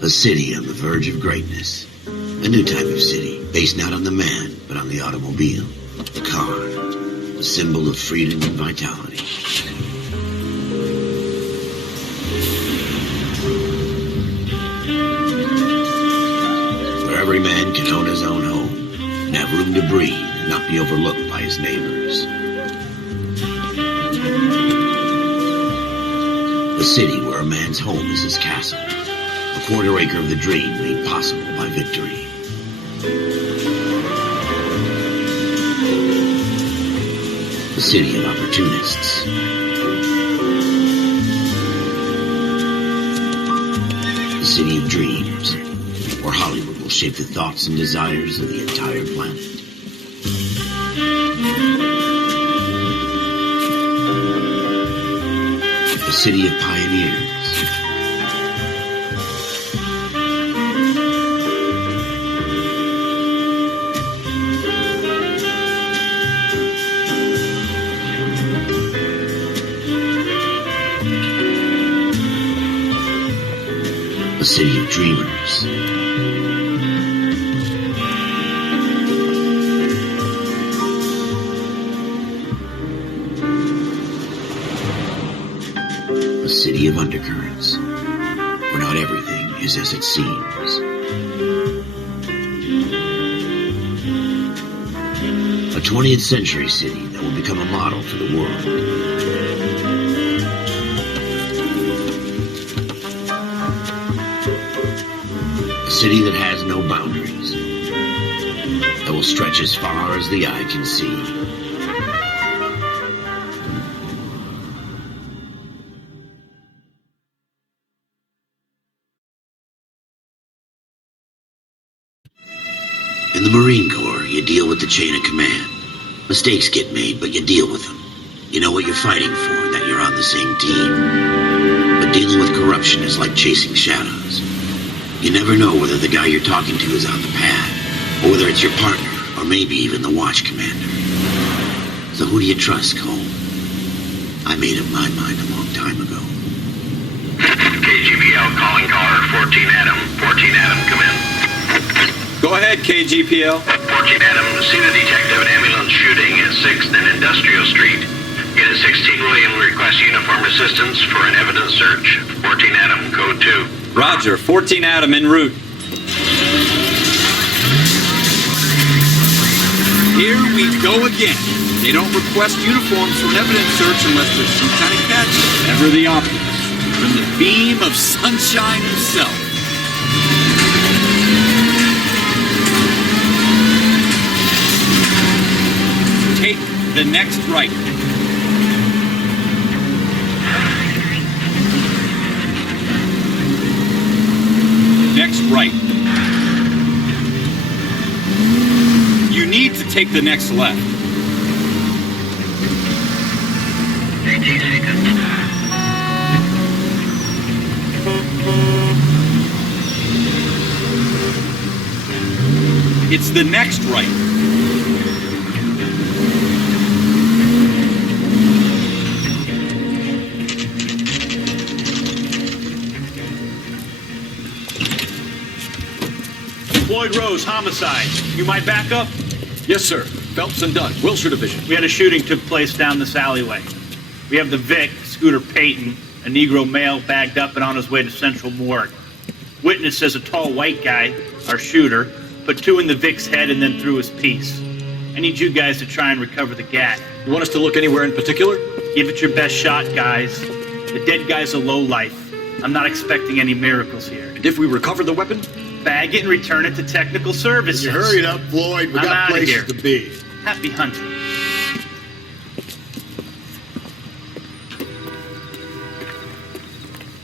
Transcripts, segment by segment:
A city on the verge of greatness. A new type of city, based not on the man, but on the automobile. The car. A symbol of freedom and vitality. Where every man can own his own home, and have room to breathe, and not be overlooked by his neighbors. A city where a man's home is his castle. A quarter acre of the dream made possible by victory. A city of opportunists. A city of dreams, where Hollywood will shape the thoughts and desires of the entire planet. A city of pioneers. A city of dreamers. A city of undercurrents, where not everything is as it seems. A 20th century city that will become a model for the world. A city that has no boundaries, that will stretch as far as the eye can see. In the Marine Corps, you deal with the chain of command. Mistakes get made, but you deal with them. You know what you're fighting for, that you're on the same team. But dealing with corruption is like chasing shadows. You never know whether the guy you're talking to is on the pad, or whether it's your partner, or maybe even the watch commander. So who do you trust, Cole? I made up my mind a long time ago. KGPL calling caller 14 Adam. 14 Adam, come in. Go ahead, KGPL. 14 Adam, seen a detective and ambulance shooting at 6th and Industrial Street. Unit 16 William requests uniform assistance for an evidence search. 14 Adam, code 2. Roger, 14 Adam en route. Here we go again. They don't request uniforms for an evidence search unless there's some kind of catch. Ever the optimist. From the beam of sunshine himself. Take the next right. Next right. You need to take the next left. 18 seconds. It's the next right. Floyd Rose, homicide. You might back up? Yes, sir. Phelps and Dunn, Wilshire Division. We had a shooting took place down this alleyway. We have the Vic, Scooter Payton, a Negro male bagged up and on his way to Central Morgue. Witness says a tall white guy, our shooter, put 2 in the Vic's head and then threw his piece. I need you guys to try and recover the gat. You want us to look anywhere in particular? Give it your best shot, guys. The dead guy's a lowlife. I'm not expecting any miracles here. And if we recover the weapon? Bag it and return it to technical services. You hurry it up, Floyd. We I'm got outta places here. to be. Happy hunting.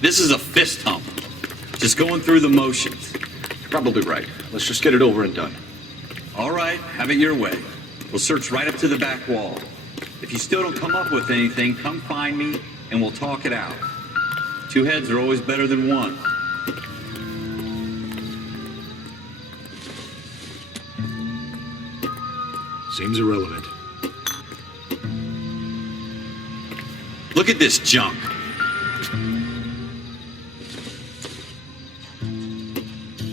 This is a fist hump. Just going through the motions. Probably right. Let's just get it over and done. All right, have it your way. We'll search right up to the back wall. If you still don't come up with anything, come find me and we'll talk it out. 2 heads are always better than 1. Seems irrelevant. Look at this junk.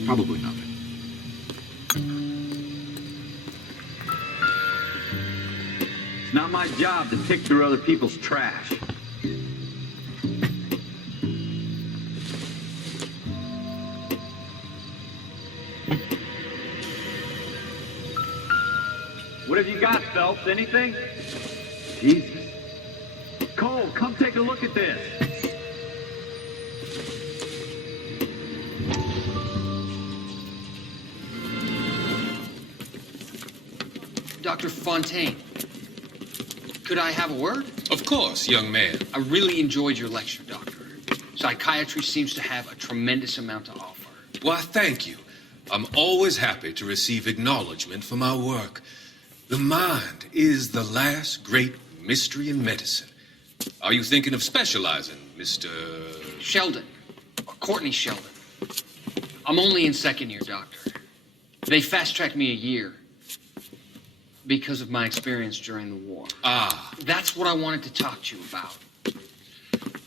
Probably nothing. It's not my job to pick through other people's trash. What have you got, Phelps? Anything? Jesus. Cole, come take a look at this. Dr. Fontaine, could I have a word? Of course, young man. I really enjoyed your lecture, Doctor. Psychiatry seems to have a tremendous amount to offer. Why, thank you. I'm always happy to receive acknowledgement for my work. The mind is the last great mystery in medicine. Are you thinking of specializing, Mr. Sheldon, or Courtney Sheldon. I'm only in 2nd year, Doctor. They fast-tracked me a year because of my experience during the war. Ah, That's what I wanted to talk to you about.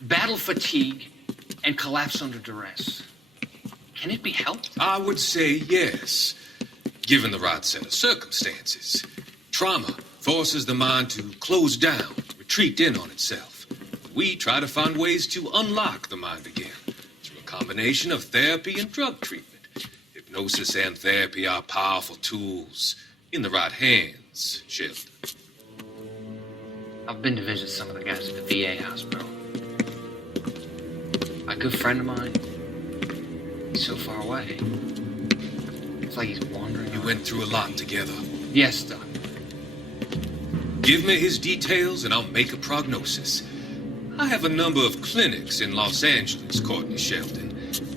Battle fatigue and collapse under duress. Can it be helped? I would say yes, given the right set of circumstances. Trauma forces the mind to close down, retreat in on itself. We try to find ways to unlock the mind again through a combination of therapy and drug treatment. Hypnosis and therapy are powerful tools in the right hands, Sheldon. I've been to visit some of the guys at the VA hospital. A good friend of mine, he's so far away. It's like he's wandering. You went through a lot together. Yes, Doc. Give me his details and I'll make a prognosis. I have a number of clinics in Los Angeles, Courtney Sheldon,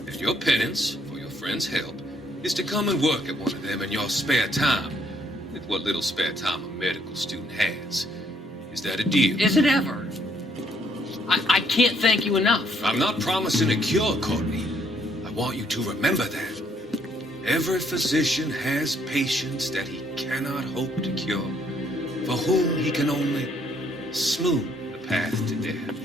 and your penance, for your friend's help, is to come and work at one of them in your spare time, with what little spare time a medical student has. Is that a deal? Is it ever? I can't thank you enough. I'm not promising a cure, Courtney. I want you to remember that. Every physician has patients that he cannot hope to cure, for whom he can only smooth the path to death.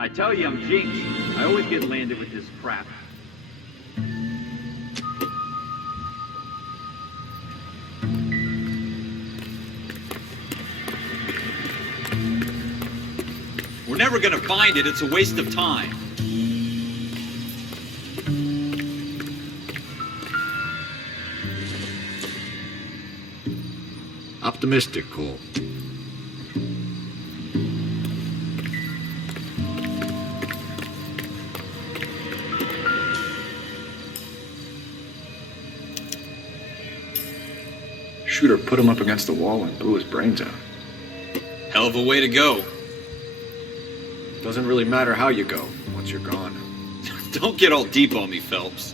I tell you I'm jinxed. I always get landed with this crap. We're never gonna find it. It's a waste of time. Optimistic, Cole. Shooter put him up against the wall and blew his brains out. Hell of a way to go. Doesn't really matter how you go once you're gone. Don't get all deep on me, Phelps.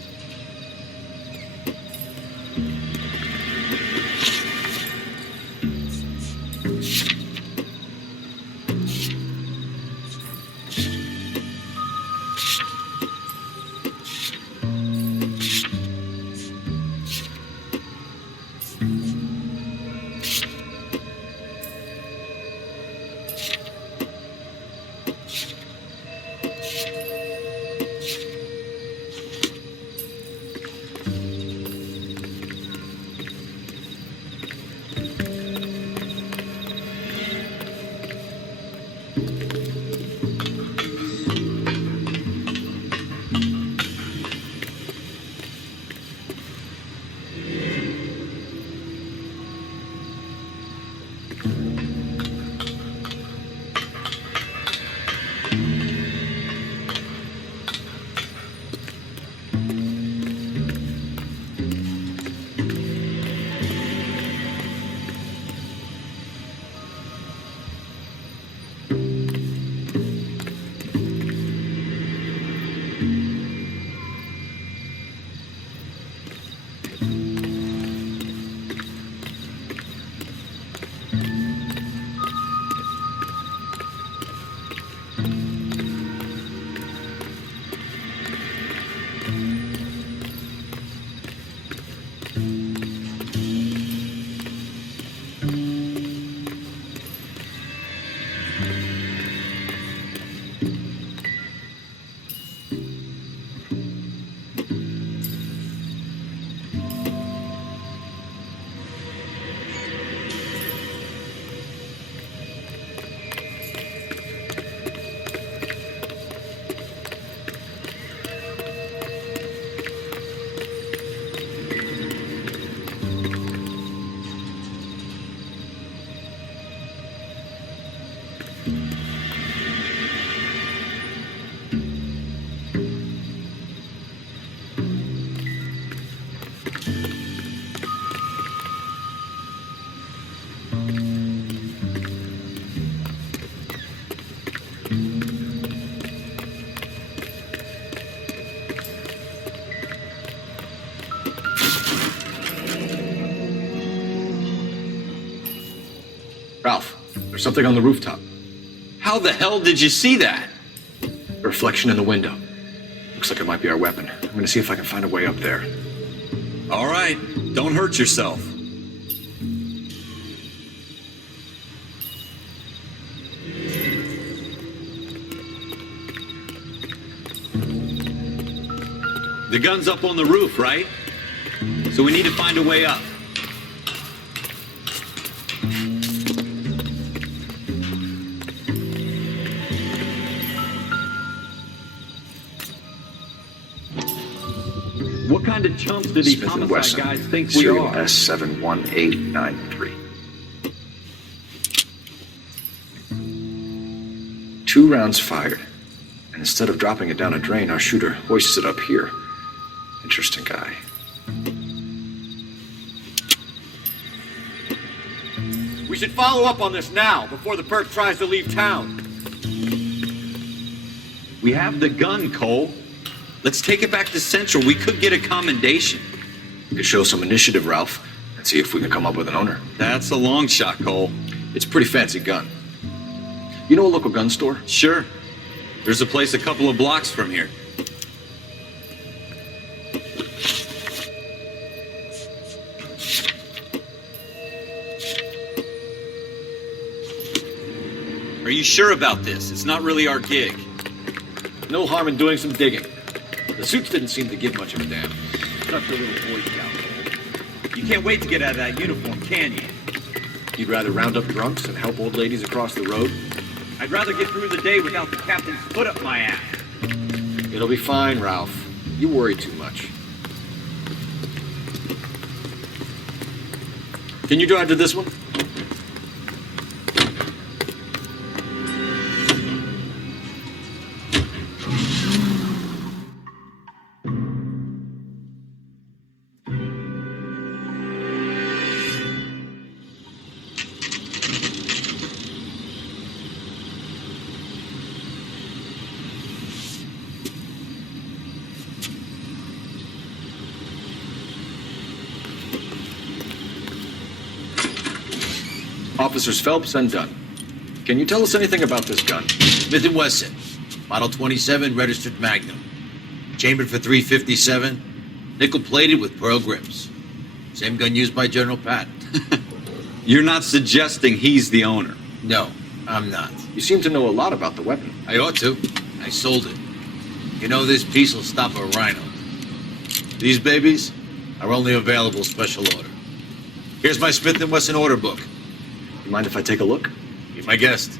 Ralph, there's something on the rooftop. How the hell did you see that? A reflection in the window. Looks like it might be our weapon. I'm gonna see if I can find a way up there. All right, don't hurt yourself. The gun's up on the roof, right? So we need to find a way up. What kind of chumps do these Smith and homicide Wesson, guys think we serial are? S71893. 2 rounds fired. And instead of dropping it down a drain, our shooter hoists it up here. Interesting guy. We should follow up on this now, before the perp tries to leave town. We have the gun, Cole. Let's take it back to Central. We could get a commendation. We could show some initiative, Ralph, and see if we can come up with an owner. That's a long shot, Cole. It's a pretty fancy gun. You know a local gun store? Sure. There's a place a couple of blocks from here. Are you sure about this? It's not really our gig. No harm in doing some digging. The suits didn't seem to give much of a damn. Such a little Boy Scout. You can't wait to get out of that uniform, can you? You'd rather round up drunks and help old ladies across the road? I'd rather get through the day without the captain's foot up my ass. It'll be fine, Ralph. You worry too much. Can you drive to this one? Officers Phelps and Dunn. Can you tell us anything about this gun? Smith & Wesson, Model 27, registered Magnum. Chambered for .357, nickel-plated with pearl grips. Same gun used by General Patton. You're not suggesting he's the owner? No, I'm not. You seem to know a lot about the weapon. I ought to. I sold it. You know, this piece will stop a rhino. These babies are only available special order. Here's my Smith & Wesson order book. You mind if I take a look? Be my guest.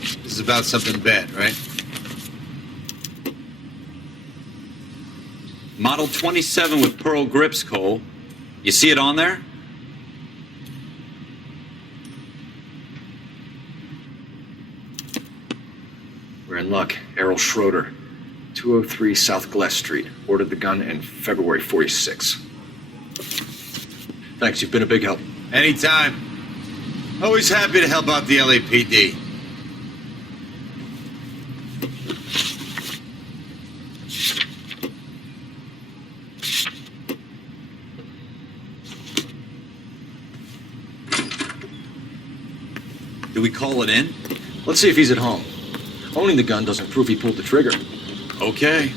This is about something bad, right? Model 27 with pearl grips, Cole. You see it on there? We're in luck. Errol Schroeder, 203 South Glass Street. Ordered the gun in February 46. Thanks, you've been a big help. Anytime. Always happy to help out the LAPD. Do we call it in? Let's see if he's at home. Owning the gun doesn't prove he pulled the trigger. Okay.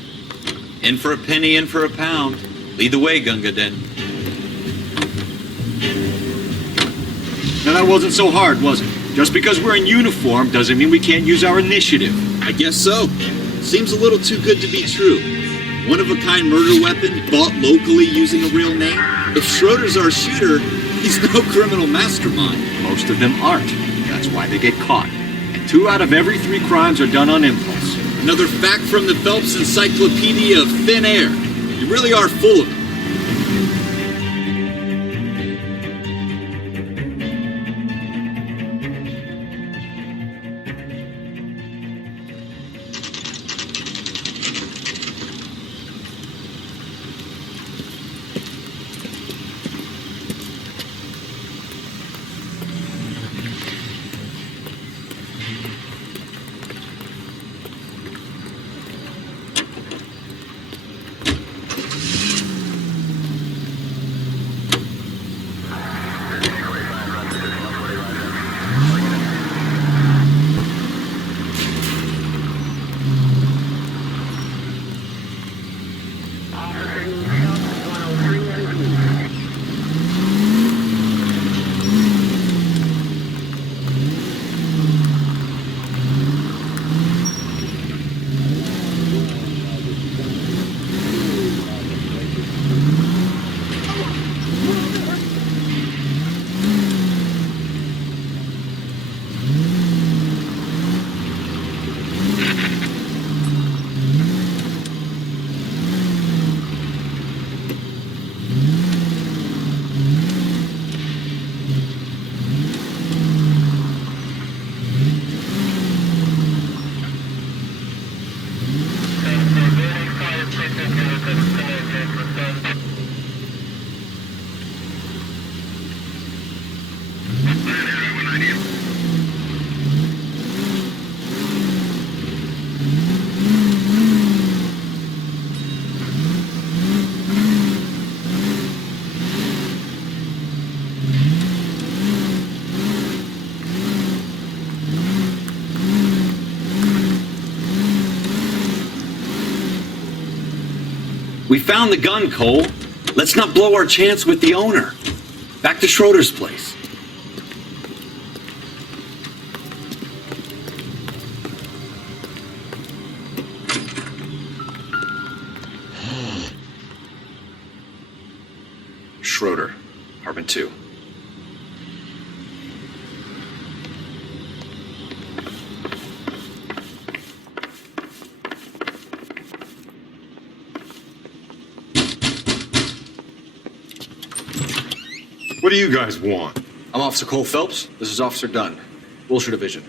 In for a penny, in for a pound. Lead the way, Gunga Din. Now that wasn't so hard, was it? Just because we're in uniform doesn't mean we can't use our initiative. I guess so. Seems a little too good to be true. One-of-a-kind murder weapon bought locally using a real name? If Schroeder's our shooter, he's no criminal mastermind. Most of them aren't. That's why they get caught. And 2 out of every 3 crimes are done on impulse. Another fact from the Phelps Encyclopedia of Thin Air. You really are full of it. We found the gun, Cole. Let's not blow our chance with the owner. Back to Schroeder's place. Schroeder, apartment 2. What do you guys want? I'm Officer Cole Phelps. This is Officer Dunn, Wilshire Division.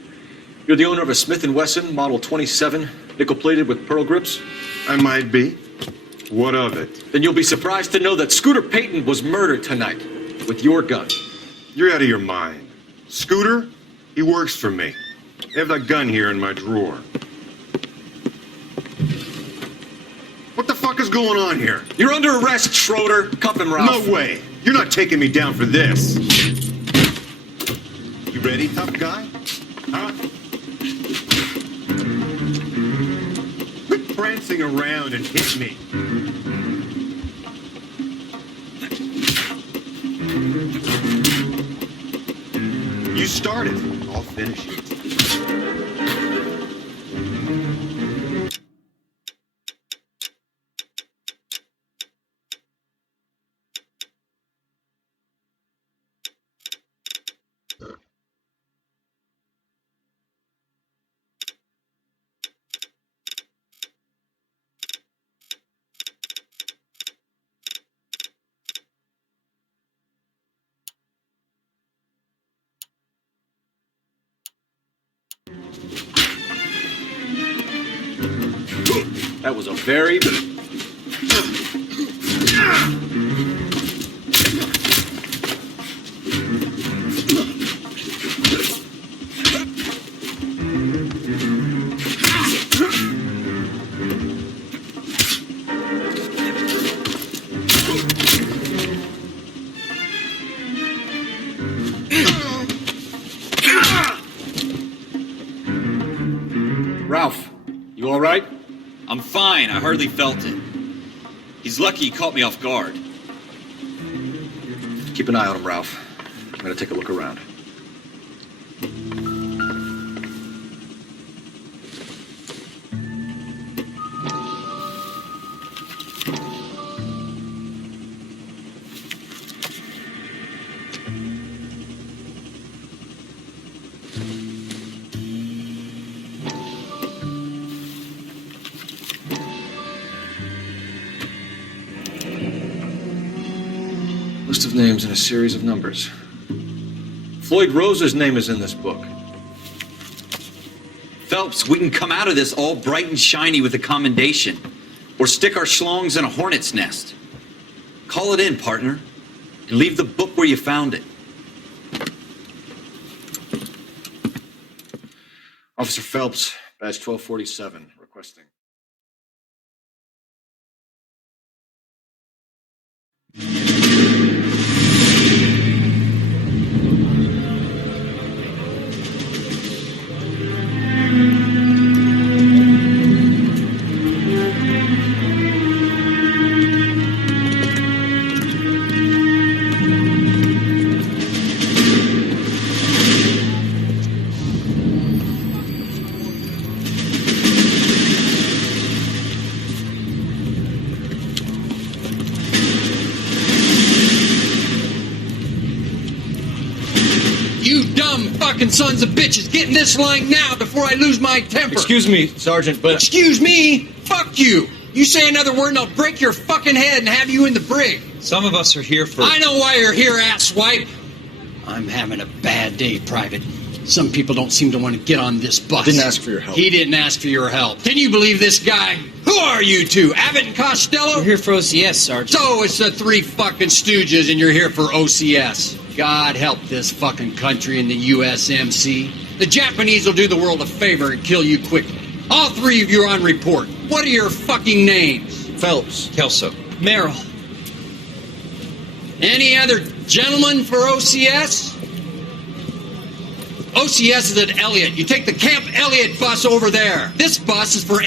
You're the owner of a Smith & Wesson Model 27, nickel-plated with pearl grips? I might be. What of it? Then you'll be surprised to know that Scooter Payton was murdered tonight with your gun. You're out of your mind. Scooter? He works for me. I have that gun here in my drawer. What the fuck is going on here? You're under arrest, Schroeder. Cuff him, Ralph. No way. You're not taking me down for this. You ready, tough guy? Huh? Quit prancing around and hit me. You started. I'll finish it. That was a very... Ralph, you all right? I'm fine. I hardly felt it. He's lucky he caught me off guard. Keep an eye on him, Ralph. I'm gonna take a look around. List of names and a series of numbers. Floyd Rose's name is in this book. Phelps, we can come out of this all bright and shiny with a commendation. Or stick our schlongs in a hornet's nest. Call it in, partner. And leave the book where you found it. Officer Phelps, badge 1247, requesting. Sons of bitches, get in this line now before I lose my temper. Excuse me, Sergeant, but... Excuse me? Fuck you. You say another word and I'll break your fucking head and have you in the brig. Some of us are here for... I know why you're here, asswipe. I'm having a bad day, Private. Some people don't seem to want to get on this bus. I didn't ask for your help. He didn't ask for your help. Can you believe this guy? Who are you two? Abbott and Costello? We're here for OCS, Sergeant. So it's the three fucking stooges and you're here for OCS. God help this fucking country and the USMC. The Japanese will do the world a favor and kill you quickly. All three of you are on report. What are your fucking names? Phelps. Kelso. Merrill. Any other gentlemen for OCS? OCS is at Elliott. You take the Camp Elliott bus over there. This bus is for...